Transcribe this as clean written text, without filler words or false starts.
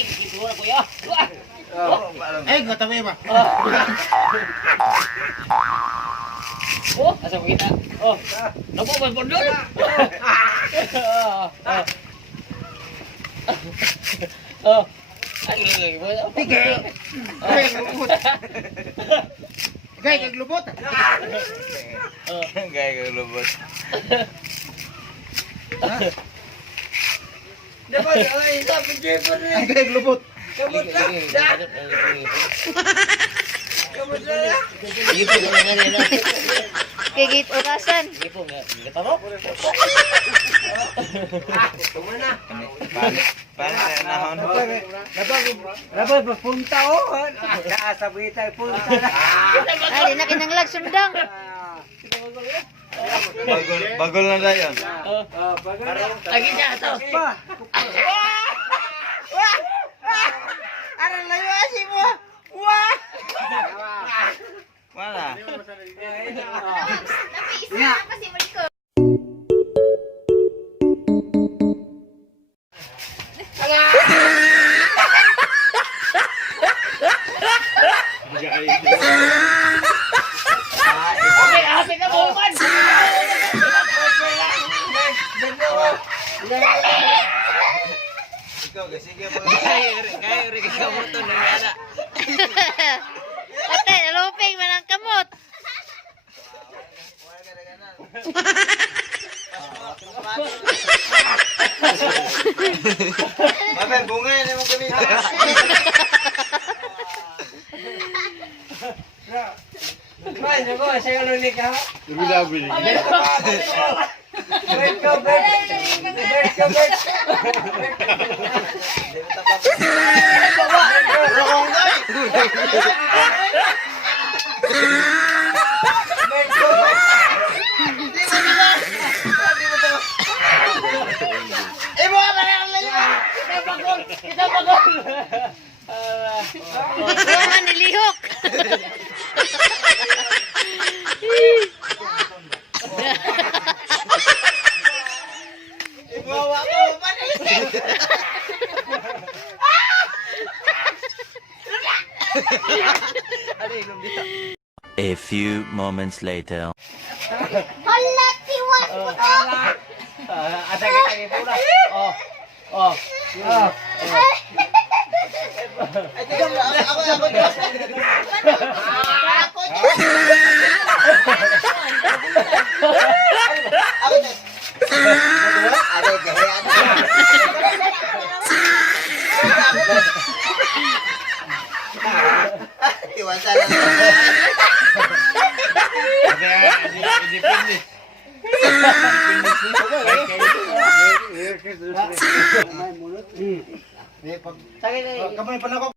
Siguro kuya. Eh, nggak tahu ya, Pak. Oh, asa kita. Oh. Napo ba pondon? Oh. Ay, Kayak ngelubut. Kayak ngelubut. Kayak lubut. Dapat ay isa penjepit ni. Kayak ngelubut. Kabut lah. Kabut lah. Gitu ngene. Gigit urasan. Gitu enggak tahu. Kemana? Paano nahon? Dapat berpunta oh. Asa berita punta. Ay, di na kinanglag sundang. Bagol na dayon. Lagi jatuh. Ara layo asi mo. Wah. Mana? Oke, asik ka bukan. Ikaw kasi sige pa. Kayo rin kamu to na ana. Patay, naluping man ang kamot. Mabel, bunga yan yung gamit. Mai jago saya kalau nikah. Bili-bili. Wait go back. Wait go back. Ibu apa yang lain? Kita pagol. Buwan nilihok. Bawa mo pa ni. A few moments later. Hala, tiwas mo to. Asa kita ni pula. Oh. Oh. Kamay pa na ako.